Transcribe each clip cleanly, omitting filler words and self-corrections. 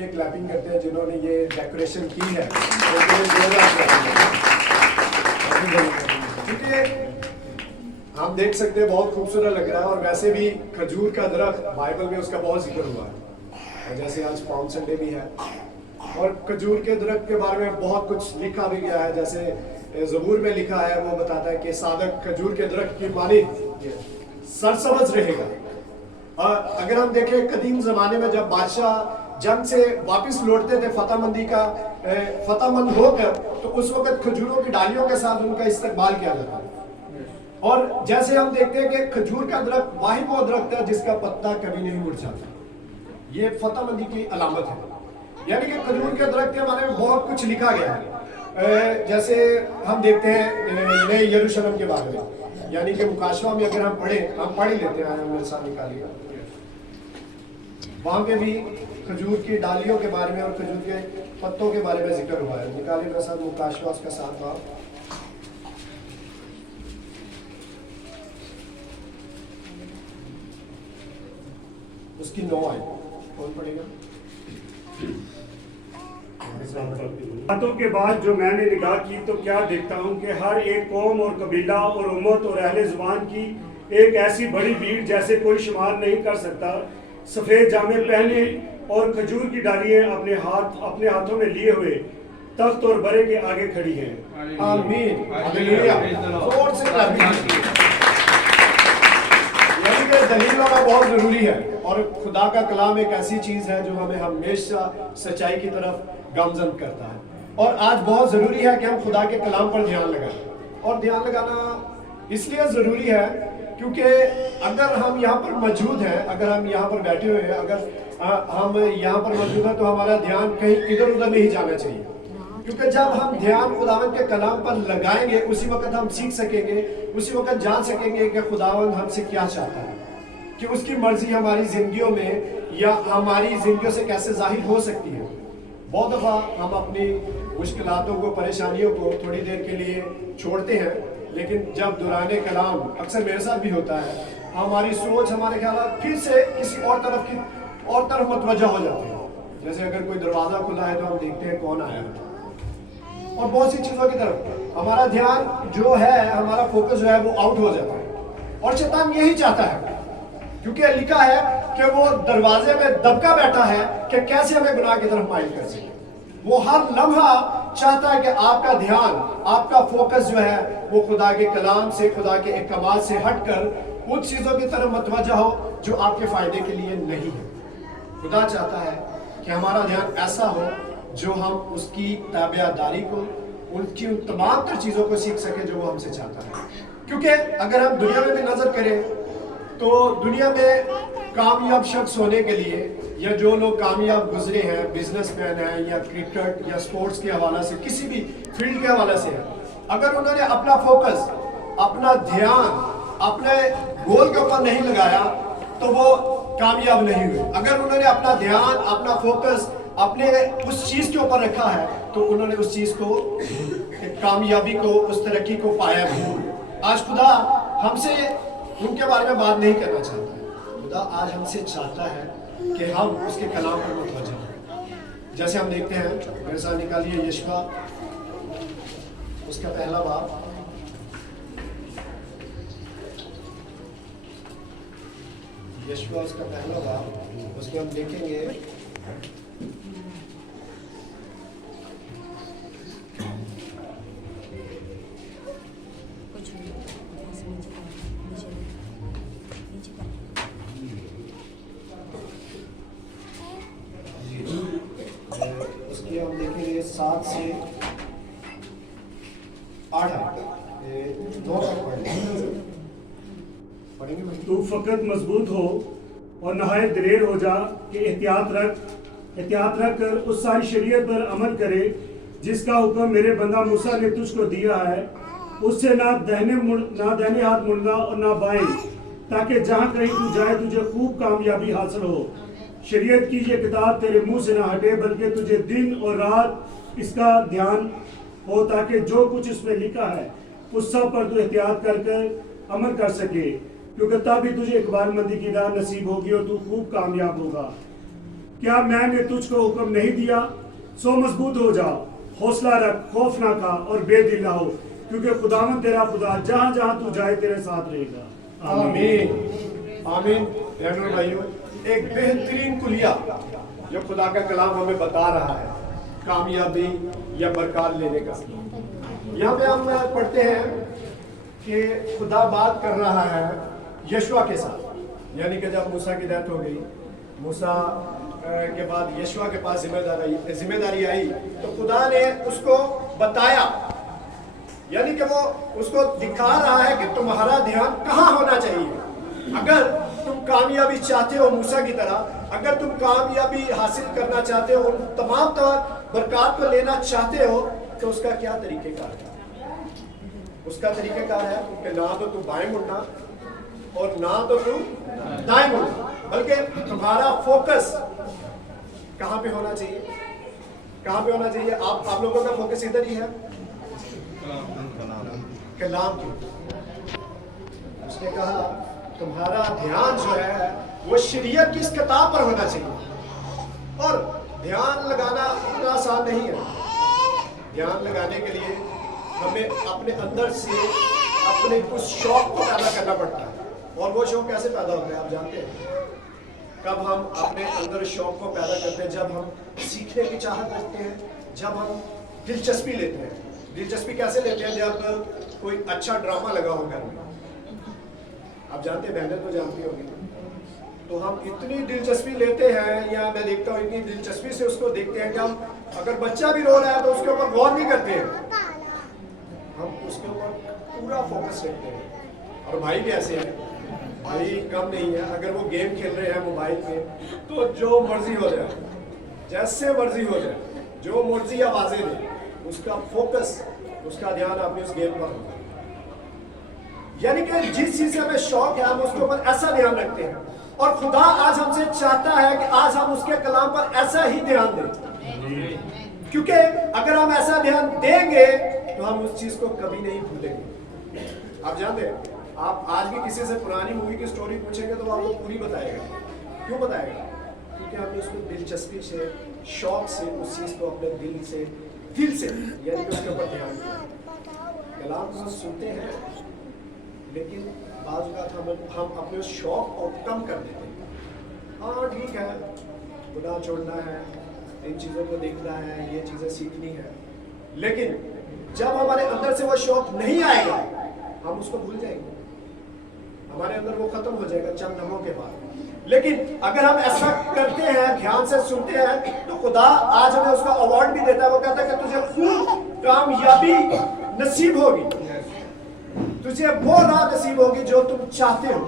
لیے کلیپنگ کرتے ہیں جنہوں نے یہ ڈیکوریشن کی ہے. کیونکہ ہم دیکھ سکتے ہیں بہت خوبصورت لگ رہا ہے, اور ویسے بھی کھجور کا درخت بائبل میں اس کا بہت ذکر ہوا ہے, جیسے آج پالم سنڈے بھی ہے, اور کھجور کے درخت کے بارے میں بہت کچھ لکھا بھی گیا ہے. جیسے زبور میں لکھا ہے, وہ بتاتا ہے کہ صادق کھجور کے درخت کی مانند سرسبز رہے گا. اگر ہم دیکھیں قدیم زمانے میں جب بادشاہ جنگ سے واپس لوٹتے تھے فتح مند ہو کر, تو اس وقت کھجوروں کی ڈالیوں کے ساتھ ان کا استقبال کیا جاتا ہے. اور جیسے ہم دیکھتے ہیں کہ کھجور کا درخت واحد وہ درخت ہے جس کا پتا کبھی نہیں مرجھاتا, یہ فتح مندی کی علامت ہے. یعنی کہ کھجور کے درخت کے بارے میں بہت کچھ لکھا گیا ہے. جیسے ہم دیکھتے ہیں نئے یروشلم کے بارے میں, یعنی کہ مکاشفہ میں اگر ہم پڑھ ہی لیتے ہیں, میرے ساتھ نکالیے, وہاں پہ بھی کھجور کی ڈالیوں کے بارے میں اور کھجور کے پتوں کے بارے میں ذکر ہوا ہے. نکالیے میرے ساتھ مکاشفہ اس کا 7 باب, اس کی 9 آیت. کون پڑھے گا؟ باتوں کے بعد جو میں نے نگاہ کی تو کیا دیکھتا ہوں کہ ہر ایک قوم اور قبیلہ اور امت اور اہل زبان کی ایک ایسی بڑی بھیڑ جیسے کوئی شمار نہیں کر سکتا, سفید جامے پہنے اور کھجور کی ڈالیاں اپنے ہاتھوں میں لیے ہوئے تخت اور برے کے آگے کھڑی ہیں. آمین, ہاللیلویہ, زور سے دلیل ہونا بہت ضروری ہے. اور خدا کا کلام ایک ایسی چیز ہے جو ہمیں ہمیشہ سچائی کی طرف گامزن کرتا ہے. اور آج بہت ضروری ہے کہ ہم خدا کے کلام پر دھیان لگائیں. اور دھیان لگانا اس لیے ضروری ہے کیونکہ اگر ہم یہاں پر موجود ہیں, اگر ہم یہاں پر بیٹھے ہوئے ہیں, اگر ہم یہاں پر موجود ہیں, تو ہمارا دھیان کہیں ادھر ادھر نہیں جانا چاہیے. کیونکہ جب ہم دھیان خداوند کے کلام پر لگائیں گے, اسی وقت ہم سیکھ سکیں گے, اسی وقت جان سکیں گے کہ خداوند ہم سے کیا چاہتا ہے, کہ اس کی مرضی ہماری زندگیوں میں یا ہماری زندگیوں سے کیسے ظاہر ہو سکتی ہے. بہت دفعہ ہم اپنی مشکلاتوں کو, پریشانیوں کو تھوڑی دیر کے لیے چھوڑتے ہیں, لیکن جب دوران کلام, اکثر میرے ساتھ بھی ہوتا ہے, ہماری سوچ, ہمارے خیالات پھر سے کسی اور طرف متوجہ ہو جاتے ہیں. جیسے اگر کوئی دروازہ کھلا ہے تو ہم دیکھتے ہیں کون آیا ہے, اور بہت سی چیزوں کی طرف ہمارا دھیان جو ہے, ہمارا فوکس جو ہے وہ آؤٹ ہو جاتا ہے. اور شیطان یہی چاہتا ہے, کیونکہ لکھا ہے کہ وہ دروازے میں دبکا بیٹھا ہے کہ کیسے ہمیں گناہ کی طرف مائل کر سکے. وہ ہر لمحہ چاہتا ہے کہ آپ کا دھیان, آپ کا فوکس جو ہے وہ خدا کے کلام سے, خدا کے احکامات سے ہٹ کر ان چیزوں کی طرف متوجہ ہو جو آپ کے فائدے کے لیے نہیں ہے. خدا چاہتا ہے کہ ہمارا دھیان ایسا ہو جو ہم اس کی تابعداری کو, ان کی ان تمام تر چیزوں کو سیکھ سکیں جو وہ ہم سے چاہتا ہے. کیونکہ اگر ہم دنیا میں بھی نظر کریں تو دنیا میں کامیاب شخص ہونے کے لیے, یا جو لوگ کامیاب گزرے ہیں, بزنس مین ہیں یا کرکٹ یا سپورٹس کے حوالے سے, کسی بھی فیلڈ کے حوالے سے ہیں, اگر انہوں نے اپنا فوکس, اپنا دھیان اپنے گول کے اوپر نہیں لگایا تو وہ کامیاب نہیں ہوئے. اگر انہوں نے اپنا دھیان, اپنا فوکس اپنے اس چیز کے اوپر رکھا ہے تو انہوں نے اس چیز کو, کامیابی کو, اس ترقی کو پایا بھی. آج خدا ہم سے ان کے بارے میں بات نہیں کرنا چاہتا ہے. خدا آج ہم سے چاہتا ہے کہ ہم اس کے کلام پر متوجہ ہوں. جیسے ہم دیکھتے ہیں, میرے ساتھ نکالیے یشوع اس کا 1 باب, یشوع اس کا 1 باب, اس میں ہم دیکھیں گے اس کی ہم دیکھیں گے 7 سے 8 پڑھیں گے. تو فقط مضبوط ہو اور نہایت دلیر ہو جا کہ احتیاط رکھ کر اس ساری شریعت پر عمل کرے جس کا حکم میرے بندہ موسیٰ نے تجھ کو دیا ہے. اس سے نہ دہنے ہاتھ مڑنا اور نہ بائیں, تاکہ جہاں کہیں تو جائے تجھے خوب کامیابی حاصل ہو. شریعت کی یہ کتاب تیرے منہ سے نہ ہٹے, بلکہ تجھے دن اور رات اس کا دھیان ہو, تاکہ جو کچھ اس میں لکھا ہے اس سب پر تو احتیاط کر عمل کر سکے, کیونکہ تب ہی تجھے اقبال مندی کی راہ نصیب ہوگی اور تو خوب کامیاب ہوگا. क्या मैंने तुझको हुक्म नहीं दिया? सो मजबूत हो जा, हौसला रख, खौफ ना खा और बेदिल ना हो, क्योंकि खुदावंद तेरा खुदा जहाँ जहाँ तू जाए तेरे साथ रहेगा। आमीन आमीन। बहनों और भाइयों, एक बेहतरीन कुलिया जो खुदा का कलाम हमें बता रहा है कामयाबी या बरकत लेने का। यहाँ पे हम पढ़ते हैं कि खुदा बात कर रहा है यशवा के साथ, यानी कि जब मूसा की डेथ हो गई, मूसा के बाद यशवा के पास जिम्मेदारी आई, तो खुदा ने उसको बताया, यानी कि वो उसको दिखा रहा है कि तुम्हारा ध्यान कहाँ होना चाहिए। अगर तुम कामयाबी चाहते हो मूसा की तरह, अगर तुम कामयाबी हासिल करना चाहते हो, तमाम बरकत को लेना चाहते हो, तो उसका क्या तरीक़ेकार है? उसका तरीक़ेकार है कि ना तो तू बाएं मुड़ना और ना तो तू दाएं मुड़ना, बल्कि तुम्हारा फोकस कहाँ पे होना चाहिए? कहाँ पे होना चाहिए? आप लोगों का फोकस इधर ही है, कलाम की। उसने कहा तुम्हारा ध्यान जो है वो शरीयत की इस किताब पर होना चाहिए। और ध्यान लगाना इतना आसान नहीं है। ध्यान लगाने के लिए हमें अपने अंदर से अपने उस शौक को पैदा करना पड़ता है। और वो शौक कैसे पैदा होता है आप जानते हैं? कब हम अपने अंदर शौक को पैदा करते हैं? जब हम सीखने की चाहत रखते हैं, जब हम दिलचस्पी लेते हैं। दिलचस्पी कैसे लेते हैं? जब कोई अच्छा ड्रामा लगा हो घर में, आप जानते हैं, बहनें तो जानती होगी, तो हम इतनी दिलचस्पी लेते हैं, या मैं देखता हूँ इतनी दिलचस्पी से उसको देखते हैं कि हम अगर बच्चा भी रो रहा है तो उसके ऊपर गौर नहीं करते हैं, हम उसके ऊपर पूरा फोकस रखते हैं। और भाई भी ऐसे हैं, भाई कम नहीं है। अगर वो गेम खेल रहे हैं मोबाइल पे, तो जो मर्जी हो जाए, जैसे मर्जी हो जाए, जो मर्जी आवाजें दे, उसका फोकस, उसका ध्यान अपने उस गेम पर होगा। यानी कि जिस चीज से हमें शौक है हम उसके ऊपर ऐसा ध्यान रखते हैं। और खुदा आज हमसे चाहता है कि आज हम उसके कलाम पर ऐसा ही ध्यान दें, क्योंकि अगर हम ऐसा ध्यान देंगे तो हम उस चीज को कभी नहीं भूलेंगे। आप जानते हैं, आप आज भी किसी से पुरानी मूवी की स्टोरी पूछेंगे तो वो आपको पूरी बताएगा। क्यों बताएगा? क्योंकि हमने उसको दिलचस्पी से, शौक से उस चीज को अपने दिल से यानी कि उसके ऊपर ध्यान दें। कलाम को हम सुनते हैं, लेकिन बाज़ औक़ात हम अपने उस शौक को कम कर देते हैं। हाँ ठीक है, गुनाह छोड़ना है, इन चीज़ों को देखना है, ये चीज़ें सीखनी है, लेकिन जब हमारे अंदर से वो शौक नहीं आएगा हम उसको भूल जाएंगे, हमारे अंदर वो खत्म हो जाएगा चंद लम्हों के बाद। लेकिन अगर हम ऐसा करते हैं, ध्यान से सुनते हैं, तो खुदा आज हमें उसका अवार्ड भी देता है। वो कहता है कि तुझे खूब कामयाबी नसीब होगी, तुझे वो राह नसीब होगी जो तुम चाहते हो,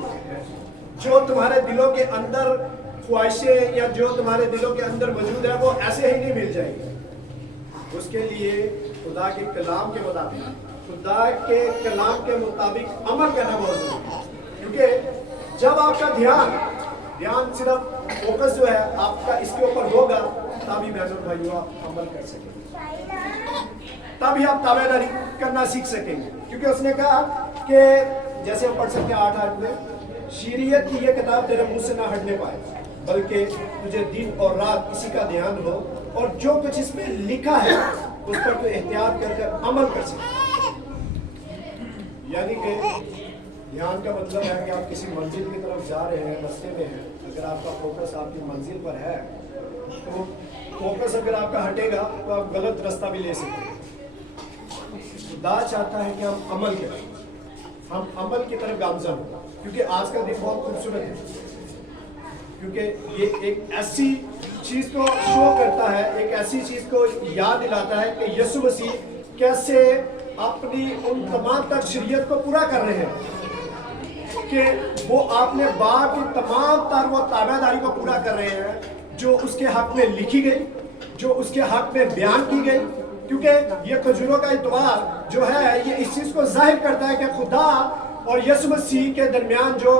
जो तुम्हारे दिलों के अंदर ख्वाहिशें या जो तुम्हारे दिलों के अंदर मौजूद है, वो ऐसे ही नहीं मिल जाएगी। उसके लिए खुदा के कलाम के मुताबिक, खुदा के कलाम के मुताबिक अमल करना बहुत जरूरी है। क्योंकि जब आपका ध्यान सिर्फ फोकस जो है आपका इसके ऊपर होगा, तभी बहनों भाइयों आप अमल कर सकेंगे, तभी आप ताबेदारी करना सीख सकेंगे। क्योंकि उसने कहा कि जैसे हम पढ़ सकते हैं 8 में, शरीयत की ये किताब तेरे मुंह से ना हटने पाए, बल्कि तुझे दिन और रात इसी का ध्यान हो, और जो कुछ इसमें लिखा है उस पर तो एहतियात कर अमल कर सके। यानी कि ध्यान का मतलब है कि आप किसी मंजिल की तरफ जा रहे हैं, रास्ते में हैं, अगर आपका फोकस आपकी मंजिल पर है, तो फोकस अगर आपका हटेगा तो आप गलत रास्ता भी ले सकते हैं। खुदा चाहता है कि हम अमल करें, हम अमल की तरफ गामज़न हो। क्योंकि आज का दिन बहुत खूबसूरत है, क्योंकि ये एक ऐसी चीज़ को शो करता है, एक ऐसी चीज़ को याद दिलाता है कि यीशु मसीह कैसे अपनी उन तमाम तक शरीयत को पूरा कर रहे हैं, कि वो आपने बाप की तमाम तर वो ताबेदारी को पूरा कर रहे हैं जो उसके हक में लिखी गई, जो उसके हक में बयान की गई। क्योंकि ये खजूरों का इतवार जो है, ये इस चीज़ को जाहिर करता है कि खुदा और यीशु मसीह के दरमियान जो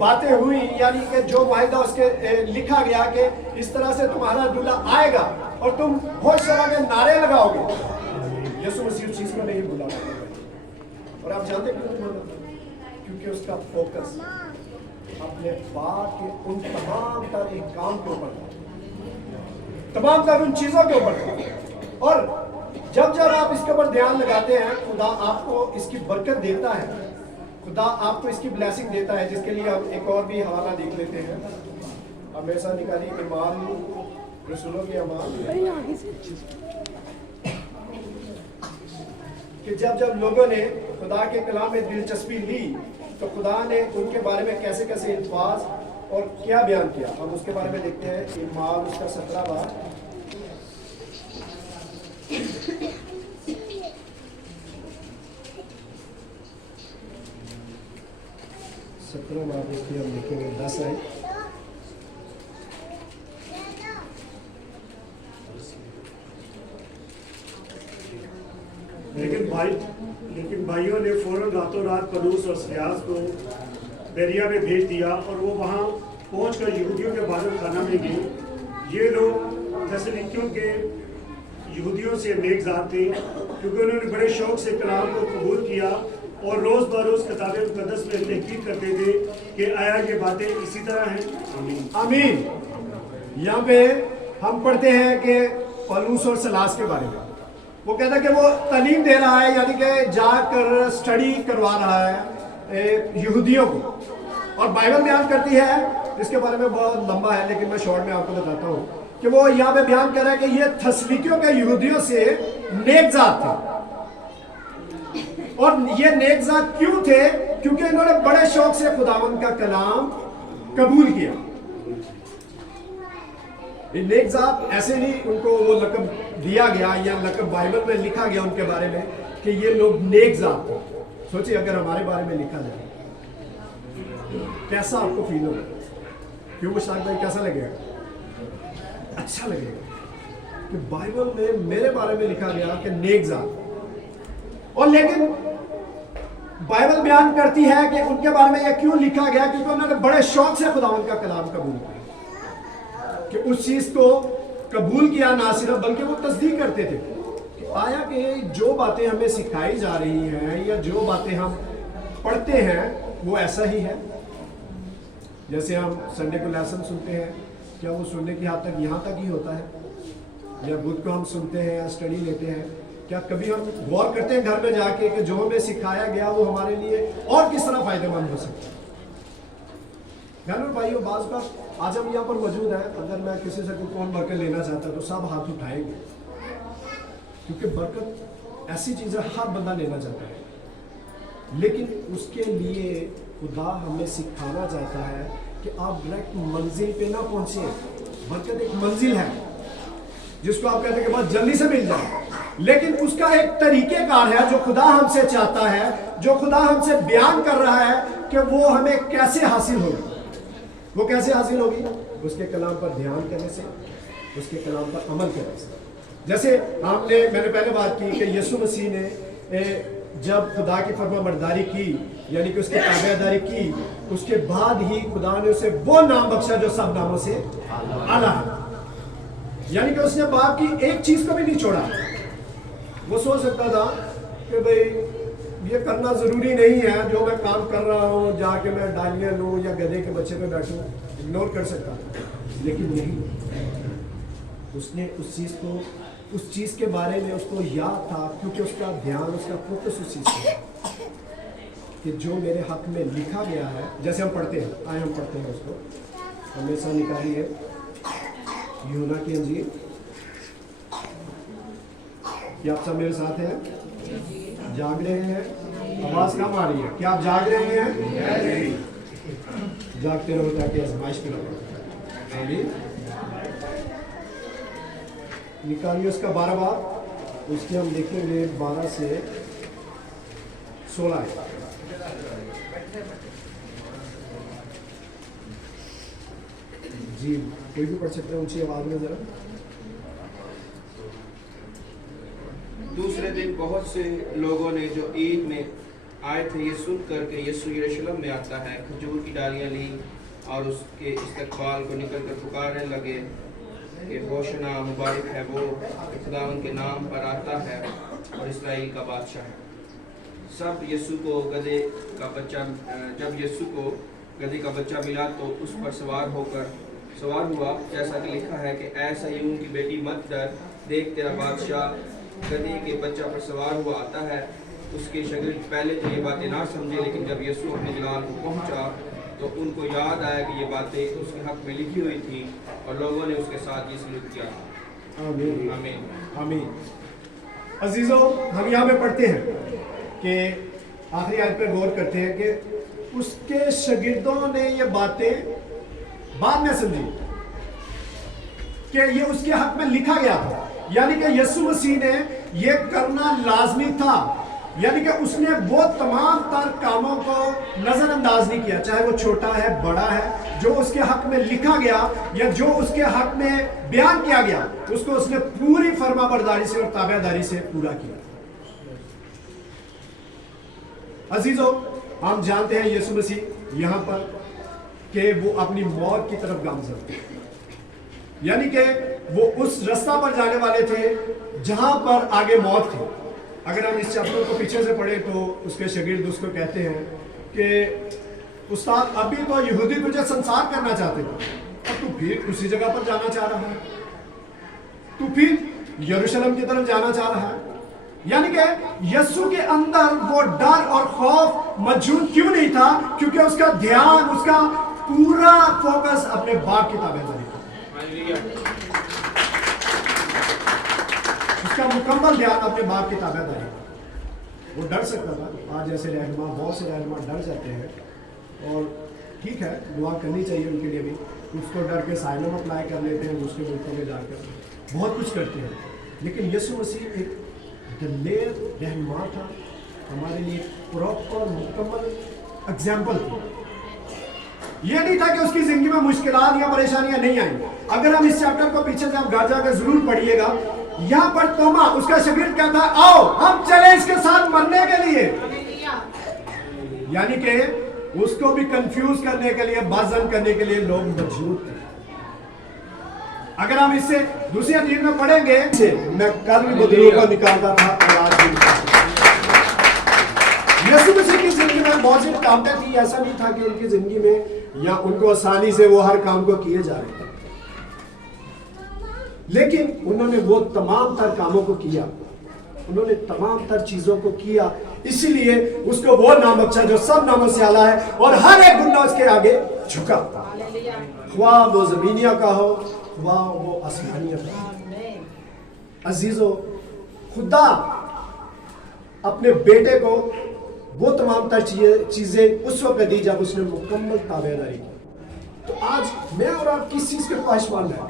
बातें हुई, यानी कि जो वायदा उसके लिखा गया कि इस तरह से तुम्हारा दूल्हा आएगा और तुम बहुत सारा के नारे लगाओगे, यीशु मसीह उस चीज़ को नहीं भूला। और आप जानते क्यों? क्योंकि उसका फोकस अपने बाप के उन तमाम तर एक काम के ऊपर था तमाम तर उन चीज़ों के ऊपर था। और जब जब आप इसके ऊपर ध्यान लगाते हैं, खुदा आपको इसकी बरकत देता है, खुदा आपको इसकी ब्लेसिंग देता है, जिसके लिए हम एक और भी हवाला देख लेते हैं। हमेशा निकालिए ईमान रसूलों के अमाल, कि जब जब लोगों ने खुदा के कलाम में दिलचस्पी ली तो खुदा ने उनके बारे में कैसे कैसे अल्फाज और क्या बयान किया, हम उसके बारे में देखते हैं। ईमान उसका 17 बार, इसकी हम लिखेंगे 10 आए। लेकिन भाइयों ने फौरन रातों रात पलूस और सियास को बेरिया में भेज दिया और वो वहाँ पहुंचकर यहूदियों के बादल खाना में गए। ये लोग थेसलुनीकियों के यहूदियों से नेकज़ात थे, क्योंकि उन्होंने बड़े शौक से कलाम को कबूल किया और रोज़ बरोज़ किताब मुक़द्दस में तहकीक करते थे कि आया ये बातें इसी तरह हैं। आमीन। यहाँ पे हम पढ़ते हैं कि पलूस और सलास के बारे में वो कहता है कि वो तालीम दे रहा है, यानी कि जाकर स्टडी करवा रहा है यहूदियों को। और बाइबल बयान करती है, इसके बारे में बहुत लंबा है लेकिन मैं शॉर्ट में आपको बताता हूँ कि वो यहाँ पे बयान कर रहा है कि ये थस्सलुनीकियों के यहूदियों से नेकज़ात थे। और ये नेकज़ात क्यों थे? क्योंकि इन्होंने बड़े शौक से खुदावंद का कलाम कबूल किया। नेकज़ात ऐसे नहीं उनको वो लक़ब दिया गया या लक़ब बाइबल में लिखा गया उनके बारे में कि ये लोग नेकज़ात थे। सोचिए अगर हमारे बारे में लिखा जाए कैसा आपको फील होगा? क्यों मुश्ताक भाई, कैसा लगेगा? अच्छा लगेगा कि बाइबल में मेरे बारे में लिखा गया कि नेकज़ात। और लेकिन बाइबल बयान करती है कि उनके बारे में यह क्यों लिखा गया, क्योंकि उन्होंने बड़े शौक से खुदावंद का कलाम कबूल किया, कि उस चीज को कबूल किया, ना सिर्फ बल्कि वो तस्दीक करते थे कि आया कि जो बातें हमें सिखाई जा रही हैं या जो बातें हम पढ़ते हैं वो ऐसा ही है। जैसे हम संडे को लेसन सुनते हैं, क्या वो सुनने की हद तक यहाँ तक ही होता है? या बुध को हम सुनते हैं या स्टडी लेते हैं, क्या कभी हम गौर करते हैं घर में जाके कि जो हमें सिखाया गया वो हमारे लिए और किस तरह फायदेमंद हो सकता है? भाइयों, बाज़ का आज हम यहाँ पर मौजूद हैं, अगर मैं किसी से कौन बरकत लेना चाहता है तो सब हाथ उठाएंगे, क्योंकि बरकत ऐसी चीज़ है हर बंदा लेना चाहता है, लेकिन उसके लिए खुदा हमें सिखाना चाहता है कि आप डायरेक्ट मंजिल पे ना पहुंचे। बरकत एक मंजिल है जिसको आप कहते हैं कि बहुत जल्दी से मिल जाए, लेकिन उसका एक तरीकेकार है जो खुदा हमसे चाहता है, जो खुदा हमसे बयान कर रहा है कि वो हमें कैसे हासिल होगी। वो कैसे हासिल होगी? उसके कलाम पर ध्यान करने से, उसके कलाम पर अमल करने से। जैसे मैंने पहले बात की कि यीशु मसीह ने जब खुदा की फरमाबरदारी की, यानी कि उसकी ताबेदारी की, उसके बाद ही खुदा ने उसे वो नाम बख्शा जो सब नामों से आला है। यानी कि उसने बाप की एक चीज को भी नहीं छोड़ा। वो सोच सकता था कि भाई ये करना जरूरी नहीं है, जो मैं काम कर रहा हूँ जाके मैं डालियाँ लूँ या गधे के बच्चे पे बैठूँ, इग्नोर कर सकता, लेकिन नहीं। उसने उस चीज़ के बारे में उसको याद था, क्योंकि उसका ध्यान, उसका फोकस उस चीज़ पे कि जो मेरे हक में लिखा गया है। जैसे हम पढ़ते हैं, आए हम पढ़ते हैं उसको, हमेशा निकालिए यूहन्ना की इंजील। क्या आप सब मेरे साथ हैं? जाग रहे हैं? आवाज कम आ रही है, क्या आप जाग रहे हैं? जागते रहो ताकि आजमाइश में रहो। आमीन। निकालिए उसका 12 बार, उसके हम देखेंगे 12 से 16 है। जी कोई भी पढ़ सकते हैं ऊंची आवाज में जरा। दूसरे दिन बहुत से लोगों ने जो ईद में आए थे ये सुनकर के यीशु यरूशलेम में आता है, खजूर की डालियां ली और उसके इस्तकबाल को निकल कर पुकारने लगे कि होशना, मुबारक है वो खुदावंद के नाम पर आता है और इस्राएल का बादशाह है। जब यीशु को गधे का बच्चा मिला तो उस पर सवार होकर सवार हुआ, जैसा कि लिखा है कि ऐ सय्यून की बेटी मत डर, देख तेरा बादशाह गधे के बच्चा पर सवार हुआ आता है। उसके शागिर्द पहले तो ये बातें ना समझे, लेकिन जब यीशु अपने जलाल को पहुंचा तो उनको याद आया कि ये बातें उसके हक में लिखी हुई थी और लोगों ने उसके साथ ये सलूक किया। आमीन आमीन। आमीन। अजीजों, हम यहाँ पे पढ़ते हैं कि आखिरी आयत पर गौर करते हैं कि उसके शागिर्दों ने ये बातें बाद में समझी कि ये उसके हक में लिखा गया था, यानी कि यीशु मसीह ने ये करना लाजमी था, यानी कि उसने वो तमाम तर कामों को नजरअंदाज नहीं किया, चाहे वो छोटा है बड़ा है, जो उसके हक में लिखा गया या जो उसके हक में बयान किया गया उसको उसने पूरी फरमाबरदारी से और ताबेदारी से पूरा किया। अजीजों, हम जानते हैं यीशु मसीह यहाँ पर कि वो अपनी मौत की तरफ गामजन थे, यानी कि वो उस रास्ता पर जाने वाले थे जहां पर आगे मौत थी। अगर हम इस चैप्टर को पीछे से पढ़े तो उसके शागिर्द उसको कहते हैं कि उस्ताद, अभी तो यहूदी तुझे संसार करना चाहते थे, अब तू फिर उसी जगह पर जाना चाह रहा है, तू फिर यरूशलेम की तरफ जाना चाह रहा है। यानी कि यीशु के अंदर वो डर और खौफ मौजूद क्यों नहीं था? क्योंकि उसका ध्यान, उसका पूरा फोकस अपने बाप की ताबेदारी पर, उसका मुकम्मल ध्यान अपने बाप की ताबेदारी पर। वो डर सकता था। आज ऐसे रहनुमा, बहुत से रहनुमा डर जाते हैं और ठीक है, दुआ करनी चाहिए उनके लिए भी। उसको डर के साइलम अप्लाई कर लेते हैं, दूसरे मुल्कों में जाकर बहुत कुछ करते हैं, लेकिन यीशु मसीह एक दिलेर रहनुमा था, हमारे लिए प्रॉपर मुकम्मल एग्जाम्पल था। ये नहीं था कि उसकी जिंदगी में मुश्किलात या परेशानियां नहीं आई। अगर हम इस चैप्टर को पीछे से आप घर जाकर जरूर पढ़िएगा, यहाँ पर तोमा उसका शागिर्द कहता है, आओ हम चले इसके साथ मरने के लिए, यानी कि उसको भी कंफ्यूज करने के लिए, बाज़न करने के लिए लोग मौजूद थे। अगर हम इससे दूसरी हदीस में पढ़ेंगे, मैं कल भी बदलों को निकालता था और आज भी। यीशु मसीह की जिंदगी में बहुत सी रुकावटें थी, ऐसा नहीं था कि उनकी जिंदगी में या उनको आसानी से वो हर काम को किए जा रहे थे, लेकिन उन्होंने वो तमाम तर कामों को किया, उन्होंने तमाम तर चीजों को किया, इसीलिए उसको वो नाम बख्शा जो सब नामों से आला है और हर एक गुनाह उसके आगे झुका, ख्वाह वो जमीनिया का हो, ख्वाह वो आसमानिया का हो। अजीजों, खुदा अपने बेटे को वो तमाम तर चीजें उस वक्त दी जब उसने मुकम्मल ताबेदारी की। तो आज मैं और आप किस चीज के ख्वाहिशमंद हैं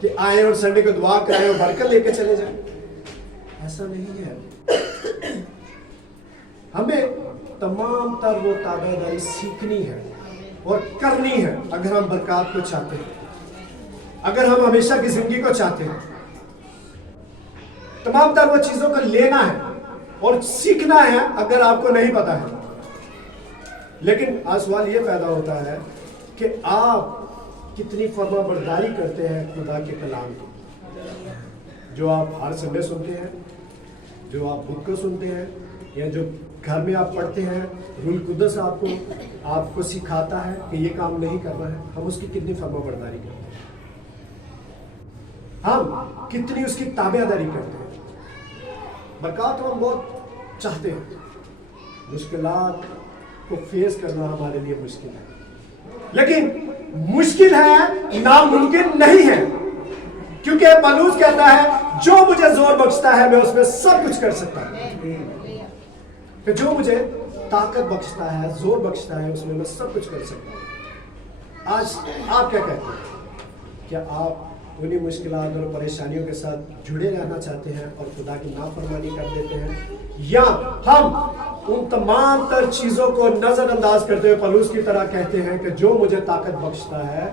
कि आए और संडे को दुआ कराएं और बरकत लेके चले जाएं? ऐसा नहीं है। हमें तमाम तर वो ताबेदारी सीखनी है और करनी है अगर हम बरकत को चाहते हैं, अगर हम हमेशा की जिंदगी को चाहते हैं। तमाम तर वो चीजों को लेना है और सीखना है अगर आपको नहीं पता है। लेकिन आज सवाल ये पैदा होता है कि आप कितनी फर्माबरदारी करते हैं खुदा के कलाम की, जो आप हर संडे सुनते हैं, जो आप बुक को सुनते हैं, या जो घर में आप पढ़ते हैं, रूल कुदस आपको सिखाता है कि ये काम नहीं करना है, हम उसकी कितनी फर्माबरदारी करते हैं, हम कितनी उसकी ताबेदारी करते हैं। बरकत हम बहुत चाहते हैं, मुश्किलात को फेस करना हमारे लिए मुश्किल है, लेकिन मुश्किल है, नामुमकिन नहीं है, क्योंकि पौलुस कहता है जो मुझे जोर बख्शता है मैं उसमें सब कुछ कर सकता हूं। कि जो मुझे ताकत बख्शता है, जोर बख्शता है, उसमें मैं सब कुछ कर सकता हूं। आज आप क्या कहते हैं? क्या आप उन्हीं मुश्किलात और परेशानियों के साथ जुड़े रहना चाहते हैं और खुदा की नाफरमानी कर देते हैं, या हम उन तमाम तर चीजों को नजरअंदाज करते हुए पौलुस की तरह कहते हैं कि जो मुझे ताकत बख्शता है,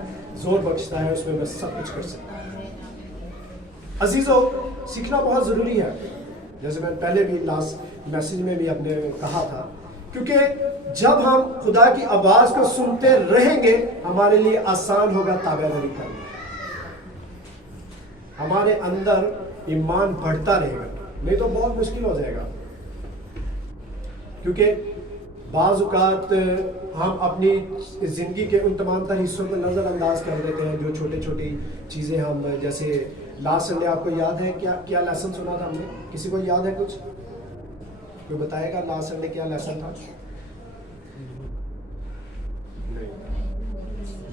जोर बख्शता है, उसमें मैं सब कुछ कर सकता हूं। अजीजों, सीखना बहुत जरूरी है, जैसे मैं पहले भी लास्ट मैसेज में भी आपने कहा था, क्योंकि जब हम खुदा की आवाज को सुनते रहेंगे हमारे लिए आसान होगा ताबेदारी करना, हमारे अंदर ईमान बढ़ता रहेगा, नहीं तो बहुत मुश्किल हो जाएगा। क्योंकि بعض اوقات ہم اپنی زندگی کے ان تمام تر حصوں کو نظر انداز کر دیتے ہیں جو چھوٹی چھوٹی چیزیں ہم جیسے لاسٹ سنڈے آپ کو یاد ہے کیا لیسن سنا تھا ہم نے؟ کسی کو یاد ہے کچھ؟ کوئی بتائے گا لاسٹ سنڈے کیا لیسن تھا؟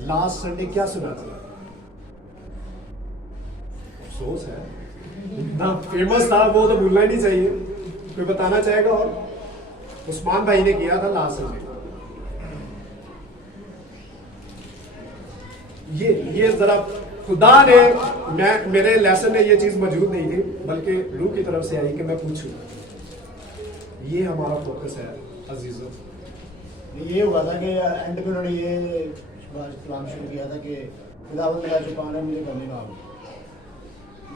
لاسٹ سنڈے کیا سنا تھا؟ افسوس ہے اتنا فیمس تھا وہ تو بھولنا ہی نہیں چاہیے. کوئی بتانا چاہے گا؟ اور عثمان بھائی نے کیا تھا لاسٹ سنڈے. یہ ذرا خدا نے میرے لیسن میں یہ چیز موجود نہیں تھی بلکہ روح کی طرف سے آئی کہ میں پوچھوں. یہ ہمارا فوکس ہے عزیزوں. یہ ہوا تھا کہ اینڈ پہ انہوں نے یہ کلام شروع کیا تھا کہ خداوند میرا جو کام ہے مجھے کرنے کا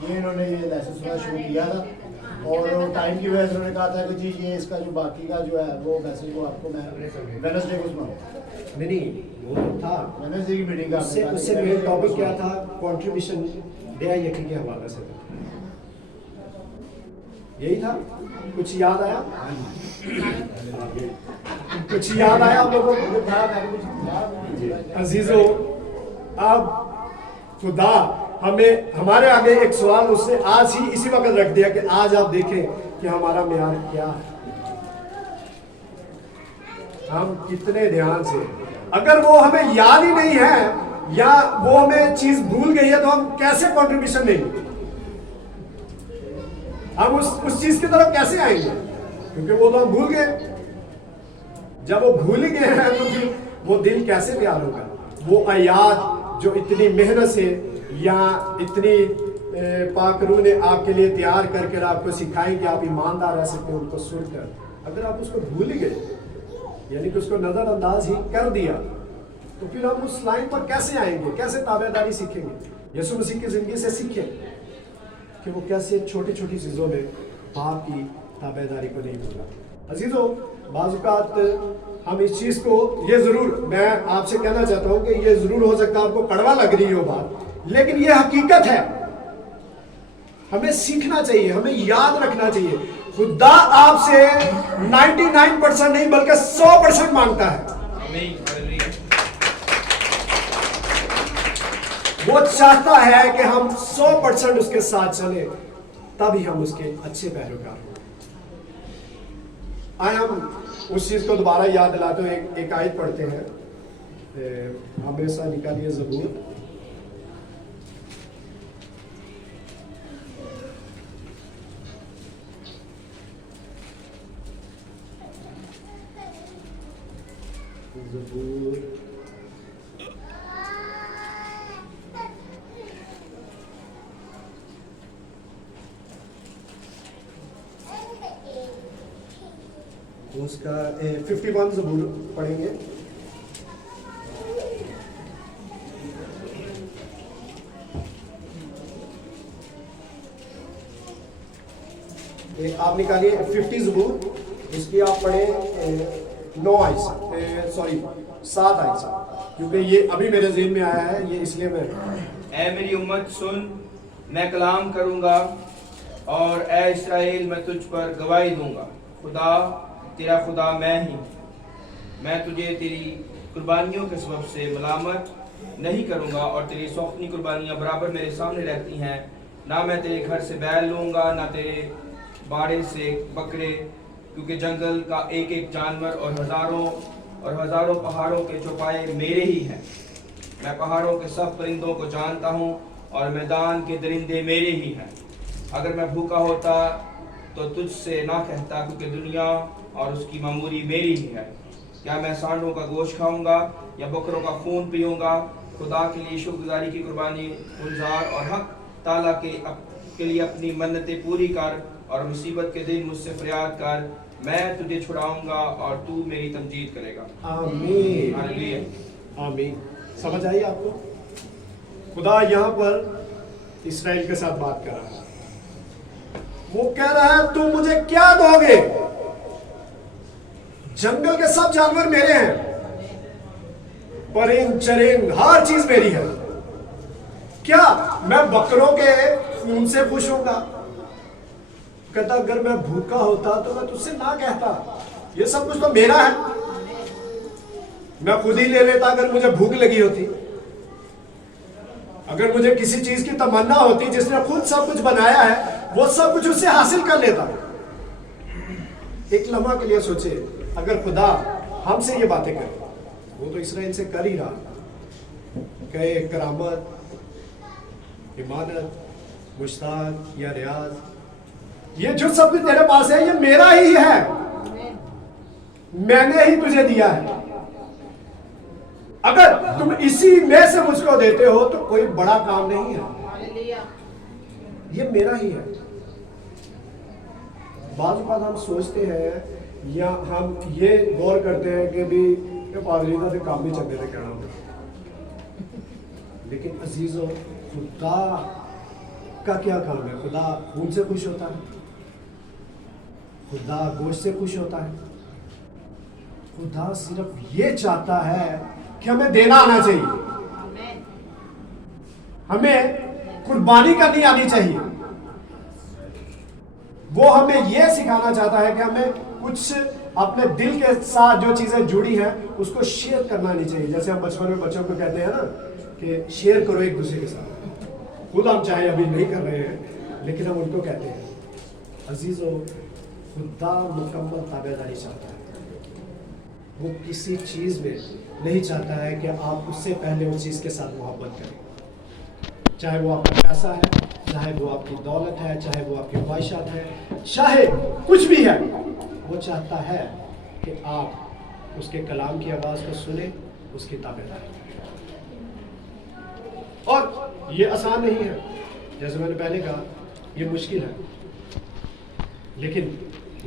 یہ انہوں نے یہ لیسن سنا شروع کیا تھا اور ٹائم کی وجہ سے انہوں نے کہا تھا کہ جی یہ اس کا جو باقی کا جو ہے وہ میسج کو آپ کو میں ویڈنسڈے کو سناؤں. نہیں وہ تو تھا ویڈنسڈے کی میٹنگ کا اس سے میرا ٹاپک کیا تھا؟ کنٹریبیوشن دیا یقین کے حوالے سے یہی تھا. کچھ یاد آیا؟ کچھ یاد آیا آپ لوگوں کو؟ عزیزو اب خدا ہمارے آگے ایک سوال اس سے آج ہی اسی وقت رکھ دیا کہ آج آپ دیکھیں کہ ہمارا معیار کیا ہے. ہم کتنے دھیان سے اگر وہ ہمیں یاد ہی نہیں ہے یا وہ ہمیں چیز بھول گئی ہے تو ہم کیسے کنٹریبیوشن دیں گے؟ ہم اس چیز کی طرف کیسے آئیں گے؟ کیونکہ وہ تو ہم بھول گئے. جب وہ بھول گئے ہیں تو پھر وہ دل کیسے پیار ہوگا؟ وہ آیات جو اتنی محنت سے یا اتنی پاک روح نے آپ کے لیے تیار کر آپ کو سکھائیں کہ آپ ایماندار رہ سکتے ہیں ان کو سن کر، اگر آپ اس کو بھول گئے یعنی کہ اس کو نظر انداز ہی کر دیا تو پھر ہم اس لائن پر کیسے آئیں گے؟ کیسے تابع داری سیکھیں گے؟ یسوع مسیح کی زندگی سے سیکھیں کہ وہ کیسے چھوٹی چھوٹی چیزوں میں باپ کی تابع داری کو نہیں بھولا. عزیزو بعض اوقات ہم اس چیز کو یہ ضرور میں آپ سے کہنا چاہتا ہوں کہ یہ ضرور ہو سکتا ہے آپ کو کڑوا لگ رہی ہو بات، لیکن یہ حقیقت ہے. ہمیں سیکھنا چاہیے، ہمیں یاد رکھنا چاہیے خدا آپ سے 99% نہیں بلکہ 100% مانگتا ہے. وہ چاہتا ہے کہ ہم 100% اس کے ساتھ چلیں تبھی ہم اس کے اچھے پیروکار ہوں. آئے ہم اس چیز کو دوبارہ یاد دلاتے ہوئے ایک آیت پڑھتے ہیں. ہمیشہ نکالیے زبور اس کا 51 زبور پڑھیں گے. آپ نکالیے 50 زبور، اس کی آپ پڑھیں 7 آیت سے، کیونکہ یہ ابھی میرے ذہن میں آیا ہے، یہ اس لیے میں اے میری امت سن، میں کلام کروں گا اور اے اسرائیل میں تجھ پر گواہی دوں گا. خدا تیرا خدا میں ہی، میں تجھے تیری قربانیوں کے سبب سے ملامت نہیں کروں گا اور تیری سوختنی قربانیاں برابر میرے سامنے رہتی ہیں. نہ میں تیرے گھر سے بیل لوں گا نہ تیرے باڑے سے بکرے، کیونکہ جنگل کا ایک ایک جانور اور ہزاروں پہاڑوں کے چوپائے میرے ہی ہیں. میں پہاڑوں کے سب پرندوں کو جانتا ہوں اور میدان کے درندے میرے ہی ہیں. اگر میں بھوکا ہوتا تو تجھ سے نہ کہتا، کیونکہ دنیا اور اس کی معموری میری ہی ہے. کیا میں سانڈوں کا گوشت کھاؤں گا یا بکروں کا خون پیوں گا؟ خدا کے لیے شکر گزاری کی قربانی گلزار اور حق تعالیٰ کے لیے اپنی منتیں پوری کر اور مصیبت کے دن مجھ سے فریاد کر. میں تجھے چھڑاؤں گا اور تو میری تمجید کرے گا. آمین ہاللیلویہ. آمین. سمجھ آئی آپ کو؟ خدا یہاں پر اسرائیل کے ساتھ بات کر رہا ہے. وہ کہہ رہا ہے تم مجھے کیا دو گے؟ جنگل کے سب جانور میرے ہیں، پرند چرند ہر چیز میری ہے. کیا میں بکروں کے خون سے خوش ہوں گا؟ کہتا اگر میں بھوکا ہوتا تو میں تجھ سے نہ کہتا، یہ سب کچھ تو میرا ہے. मैं खुद ही ले लेता अगर मुझे भूख लगी होती, अगर मुझे किसी चीज की तमन्ना होती, जिसने खुद सब कुछ बनाया है वो सब कुछ उससे हासिल कर लेता। एक लम्हा के लिए सोचे, अगर खुदा हमसे ये बातें करे, वो तो इसराइल से कर ही रहा, कहे करामत, इमानत, मुश्ताक या रियाज, ये जो सब कुछ तेरे पास है ये मेरा ही है, मैंने ही तुझे दिया है। अगर तुम इसी में से मुझको देते हो तो कोई बड़ा काम नहीं है, ये मेरा ही है। बाद बात हम सोचते हैं या हम ये गौर करते हैं कि भी पादरीदा से काम भी चलते थे कहना, लेकिन अजीजों खुदा का क्या काम है? खुदा खून से खुश होता है, खुदा गोश्त से खुश होता है। खुदा सिर्फ ये चाहता है कि हमें देना आना चाहिए, हमें कुर्बानी करनी आनी चाहिए। वो हमें ये सिखाना चाहता है कि हमें कुछ अपने दिल के साथ जो चीजें जुड़ी हैं उसको शेयर करना नहीं चाहिए। जैसे हम बचपन में बच्चों को कहते हैं ना कि शेयर करो एक दूसरे के साथ, खुद हम चाहे अभी नहीं कर रहे हैं लेकिन हम उनको कहते हैं। अजीजों खुदा मुकम्मल ताबेदारी चाहता है, वो किसी चीज में नहीं चाहता है कि आप उससे पहले उस चीज के साथ मोहब्बत करें, चाहे वो आपका पैसा है, चाहे वो आपकी दौलत है, चाहे वो आपकी ख्वाहिशात है, चाहे कुछ भी है। वो चाहता है कि आप उसके कलाम की आवाज को सुने, उसकी ताबेदारी करें। और ये आसान नहीं है, जैसे मैंने पहले कहा, ये मुश्किल है, लेकिन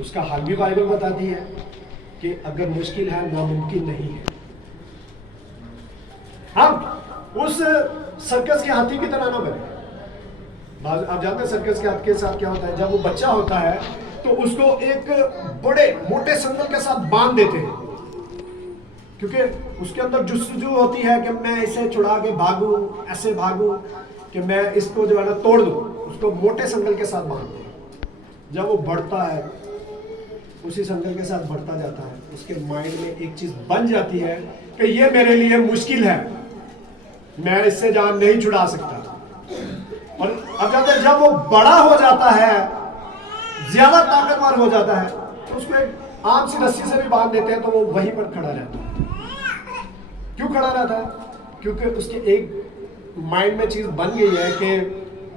उसका हल भी बाइबल बताती है कि अगर मुश्किल है नामुमकिन नहीं है। हम उस सर्कस के हाथी की तरह ना बने। आप जानते हैं सर्कस के हाथी के साथ क्या होता है? जब वो बच्चा होता है तो उसको एक बड़े मोटे संगल के साथ बांध देते हैं, क्योंकि उसके अंदर जुस्तजू होती है कि मैं इसे छुड़ा के भागूं, ऐसे भागूं कि मैं इसको जो है ना तोड़ दूं। उसको मोटे संगल के साथ बांधते हैं। जब वो बढ़ता है, उसी संगल के साथ बढ़ता जाता है, उसके माइंड में एक चीज बन जाती है कि ये मेरे लिए मुश्किल है, मैं इससे जान नहीं छुड़ा सकता। और अब जब वो बड़ा हो जाता है, ज्यादा ताकतवर हो जाता है, तो उसको एक आम सी रस्सी से भी बांध देते हैं तो वो वहीं पर खड़ा रहता है। क्यों खड़ा रहता है? क्योंकि उसके एक माइंड में चीज बन गई है कि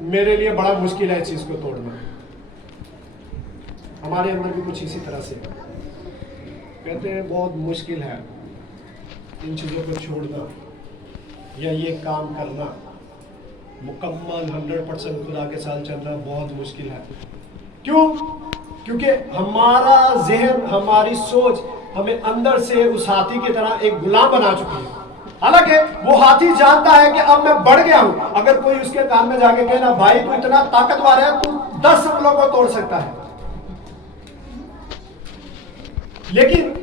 मेरे लिए बड़ा मुश्किल है इस चीज को तोड़ना। हमारे अंदर भी कुछ इसी तरह से कहते हैं बहुत मुश्किल है इन चीज़ों को छोड़ना या ये काम करना, मुकम्मल 100% खुदा के साथ चलना बहुत मुश्किल है। क्यों? क्योंकि हमारा जहन, हमारी सोच हमें अंदर से उस हाथी की तरह एक गुलाम बना चुकी है। हालांकि वो हाथी जानता है कि अब मैं बढ़ गया हूं। अगर कोई उसके कान में जाके कहे ना भाई तू इतना ताकतवर है, तू 10 संगलों को तोड़ सकता है, लेकिन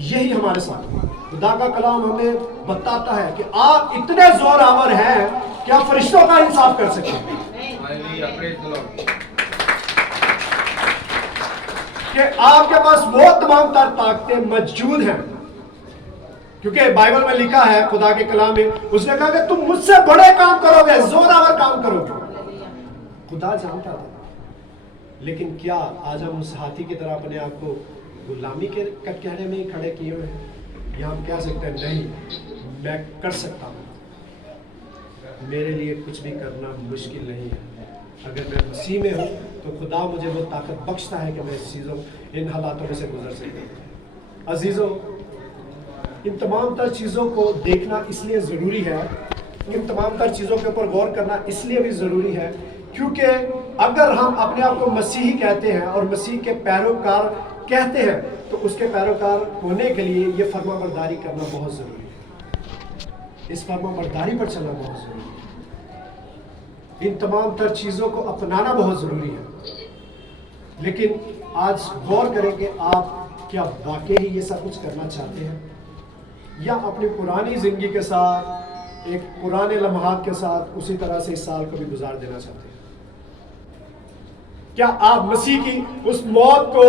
यही हमारे साथ खुदा का कलाम हमें बताता है कि आप इतने जोरावर हैं कि आप फरिश्तों का इंसाफ कर सकते हैं, कि आपके पास वो तमाम तर ताकतें मौजूद हैं। क्योंकि बाइबल में लिखा है, खुदा के कलाम में उसने कहा कि तुम मुझसे बड़े काम करोगे, जोरावर काम करोगे। खुदा जानता था, लेकिन क्या आज हम उस हाथी की तरह अपने आप को गुलामी के कटघरे में ही खड़े किए हुए हैं? या हम कह सकते हैं नहीं, मैं कर सकता हूं, मेरे लिए कुछ भी करना मुश्किल नहीं है। अगर मैं मसीह में हूं तो खुदा मुझे वो ताकत बख्शता है कि मैं इन हालातों में से गुजर सकूं। अजीजों, इन तमाम तर चीज़ों को देखना इसलिए ज़रूरी है, इन तमाम तर चीज़ों के ऊपर गौर करना इसलिए भी ज़रूरी है क्योंकि अगर हम अपने आप को मसीही कहते हैं और मसीह के पैरोकार कहते हैं तो उसके पैरोकार होने के लिए ये फर्माबरदारी करना बहुत ज़रूरी है, इस फर्माबरदारी पर चलना बहुत ज़रूरी है, इन तमाम तर चीज़ों को अपनाना बहुत ज़रूरी है। लेकिन आज गौर करें कि आप क्या वाकई ही ये सब कुछ करना चाहते हैं या अपनी पुरानी ज़िंदगी के साथ, एक पुराने लम्हात के साथ उसी तरह से इस साल को भी गुजार देना चाहते हैं। क्या आप मसीह की उस मौत को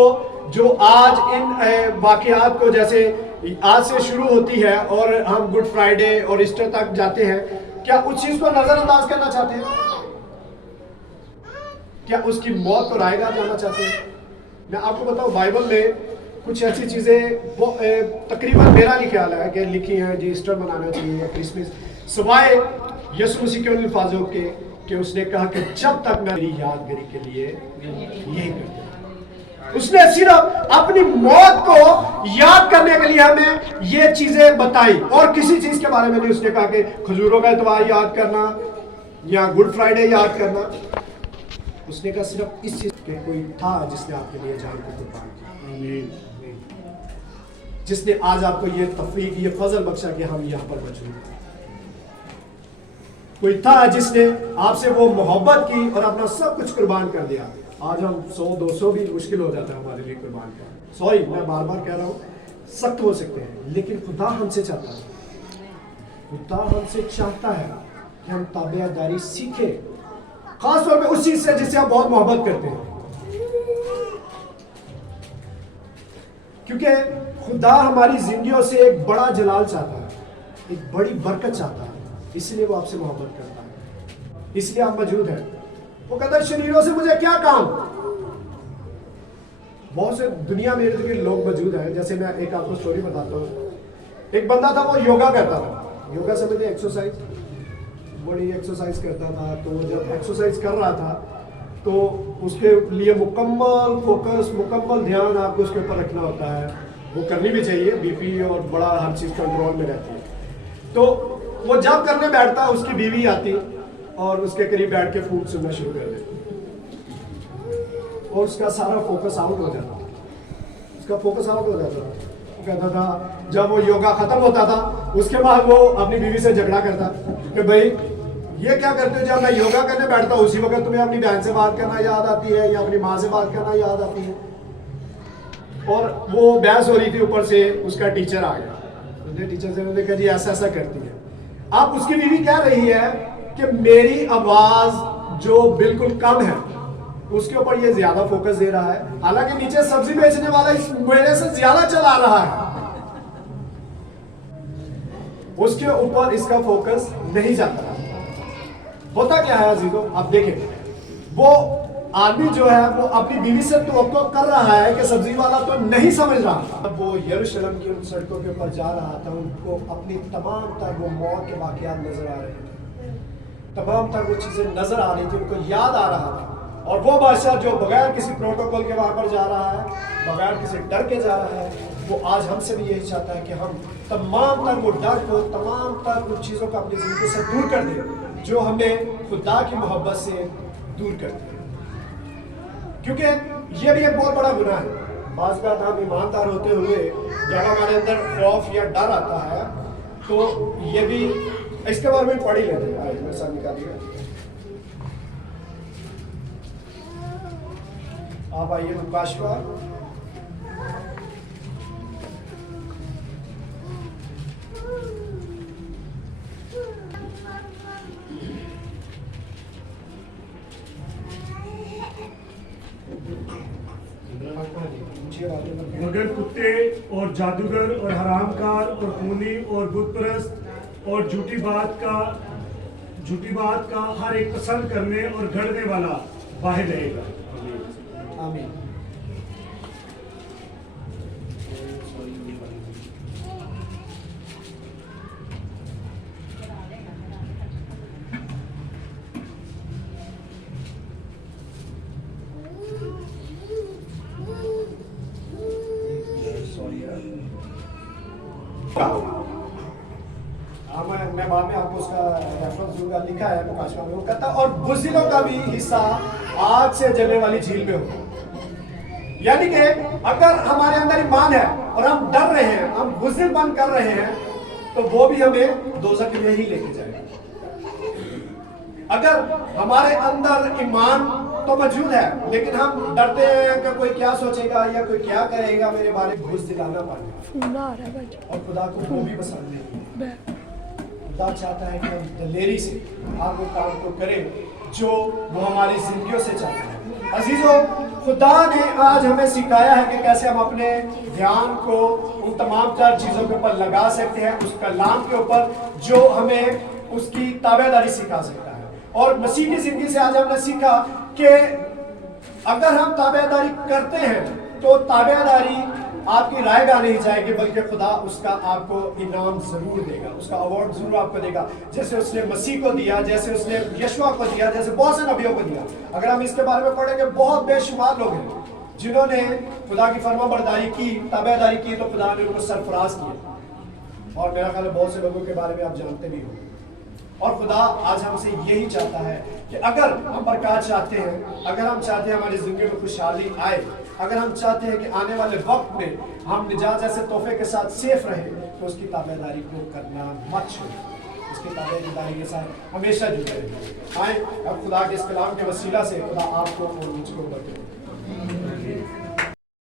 जो आज इन वाक़यात को जैसे आज से शुरू होती है और हम गुड फ्राइडे और ईस्टर तक जाते हैं, क्या उस चीज को नजरअंदाज करना चाहते हैं? क्या उसकी मौत को रायगा जाना चाहते हैं? मैं आपको बताऊं, बाइबल में कुछ ऐसी चीजें वो तकरीबन मेरा नहीं ख्याल है कि लिखी हैं जी ईस्टर मनाना चाहिए या क्रिसमस, सिवाय यीशु मसीह के उन अल्फाजों के कि उसने कहा कि जब तक मैं मेरी यादगारी के लिए यही करता हूं। उसने सिर्फ अपनी मौत को याद करने के लिए हमें ये चीजें बताई और किसी चीज के बारे में नहीं उसने कहा कि खजूरों का इतवार याद करना या गुड फ्राइडे याद करना। उसने कहा सिर्फ इस चीज के कोई था जिसने आपके लिए जान को कुर्बान किया, जिसने आज आपको ये तफरीक ये फजल बख्शा कि हम यहाँ पर मौजूद हैं। कोई था जिसने आपसे वो मोहब्बत की और अपना सब कुछ कुर्बान कर दिया। आज हम 100-200 भी मुश्किल हो जाता है हमारे लिए कुर्बान करना। सॉरी, मैं बार बार कह रहा हूँ, सख्त हो सकते हैं, लेकिन खुदा हमसे चाहता है, खुदा हमसे चाहता है कि हम ताबेदारी सीखें, खास तौर पे उस चीज से जिससे आप बहुत मोहब्बत करते हैं, क्योंकि खुदा हमारी जिंदगियों से एक बड़ा जलाल चाहता है, एक बड़ी बरकत चाहता है, इसलिए वो आपसे मोहब्बत करता है, इसलिए आप मौजूद हैं। वो कहता है शरीरों से मुझे क्या काम। बहुत से दुनिया में इर्द गिर्द लोग मौजूद हैं, जैसे मैं एक आपको स्टोरी बताता हूँ। एक बंदा था, वो योगा करता था, योगा समझते एक्सरसाइज, बड़ी एक्सरसाइज करता था। तो जब एक्सरसाइज कर रहा था तो उसके लिए मुकम्मल फोकस, मुकम्मल ध्यान आपको उसके ऊपर रखना होता है, वो करनी भी चाहिए, बीपी और बड़ा हर चीज़ कंट्रोल में रहती है। तो वो जब करने बैठता उसकी बीवी आती और उसके करीब बैठ के फूट सुनना शुरू कर देती और उसका सारा फोकस आउट हो जाता, उसका फोकस आउट हो जाता। वो कहता था जब वो योगा खत्म होता था उसके बाद वो अपनी बीवी से झगड़ा करता कि भाई ये क्या करते हो, जब मैं योगा करने बैठता हूँ उसी वक्त तुम्हें अपनी बहन से बात करना याद आती है या अपनी माँ से बात करना याद आती है। और वो बहस हो रही थी, ऊपर से उसका टीचर आ गया, उसने टीचर से उन्होंने कहा जी ऐसा ऐसा करती है। अब उसकी बीवी कह रही है कि मेरी आवाज जो बिल्कुल कम है उसके ऊपर ये ज्यादा फोकस दे रहा है, हालांकि नीचे सब्जी बेचने वाला इस मेरे से ज्यादा चला रहा है, उसके ऊपर इसका फोकस नहीं जाता। होता क्या है अजीजों, आप देखें वो आदमी जो है वो अपनी बीवी से तवक्को कर रहा है कि सब्जी वाला तो नहीं समझ रहा। अब वो यरूशलेम की उन सड़कों के ऊपर जा रहा था, उनको अपनी तमाम तर वो मौत के वाकयात नजर आ रहे थे, तमाम तर वो चीजें नजर आ रही थी, उनको याद आ रहा था। और वो बादशाह जो बगैर किसी प्रोटोकॉल के वहां पर जा रहा है, बगैर किसी डर के जा रहा है, वो आज हमसे भी यही चाहता है कि हम तमाम तर वो डर को, तमाम तर उन चीजों को अपनी जिंदगी से दूर कर दें जो हमें खुदा की मोहब्बत से दूर करती है। क्योंकि ये भी एक बहुत बड़ा गुनाह है। बाज़ बात हम ईमानदार होते हुए जब हमारे अंदर खौफ या डर आता है तो ये भी इसके बारे में पढ़ ही लेते हैं। ऐसा निकालिए, आप आइए मुकाशवा, मगर कुत्ते और जादूगर और हरामकार और खूनी और बुतपरस्त और झूठी बात का हर एक पसंद करने और गढ़ने वाला बाहर रहेगा। आमीन। मैं बाद में आपको उसका रेफरेंस दूंगा, लिखा है मुकाशवा में, वो कहता और बुज़दिलों का भी हिस्सा आग से जलने वाली झील में हो। यानी कि अगर हमारे अंदर ईमान है और हम डर रहे हैं, हम बुज़दिल बन कर रहे हैं, तो वो भी हमें दोज़ख में ही लेके जाएगा। अगर हमारे अंदर ईमान तो मौजूद है लेकिन हम डरते हैं कि कोई क्या सोचेगा या कोई क्या करेगा मेरे बारे में, बुज़दिलाना पड़ेगा और खुदा को वो भी पसंद नहीं। खुदा चाहता है कि हम दलेरी से आप वो काम को करें जो वो हमारी जिंदगियों से चाहता है। अजीजों, खुदा ने आज हमें सिखाया है कि कैसे हम अपने ध्यान को उन तमाम तर चीज़ों के ऊपर लगा सकते हैं, उस कलाम के ऊपर जो हमें उसकी ताबेदारी सिखा सकता है। और मसीह की ज़िंदगी से आज हमने सीखा कि अगर हम ताबेदारी करते हैं तो ताबेदारी आपकी रायगा नहीं जाएगी, बल्कि खुदा उसका आपको इनाम जरूर देगा, उसका अवार्ड जरूर आपको देगा, जैसे उसने मसीह को दिया, जैसे उसने यशुआ को दिया, जैसे बहुत से नबियों को दिया। अगर हम इसके बारे में पढ़ेंगे, बहुत बेशुमार लोग हैं जिन्होंने खुदा की फरमाबरदारी की, ताबेदारी की, तो खुदा ने उनको सरफराज किया। और मेरा ख्याल है बहुत से लोगों के बारे में आप जानते भी हो। और खुदा आज हमसे यही चाहता है कि अगर हम बरकत चाहते हैं, अगर हम चाहते हैं हमारी जिंदगी में खुशहाली आए, अगर हम चाहते हैं कि आने वाले वक्त में हम निजात जैसे तोहफे के साथ सेफ रहें, तो उसकी ताबेदारी को करना मत छोड़िए, उसकी ताबेदारी के साथ हमेशा जुड़े रहें। आए अब खुदा के इस कलाम के वसीला से खुदा आपको और मुझको बरकत दे।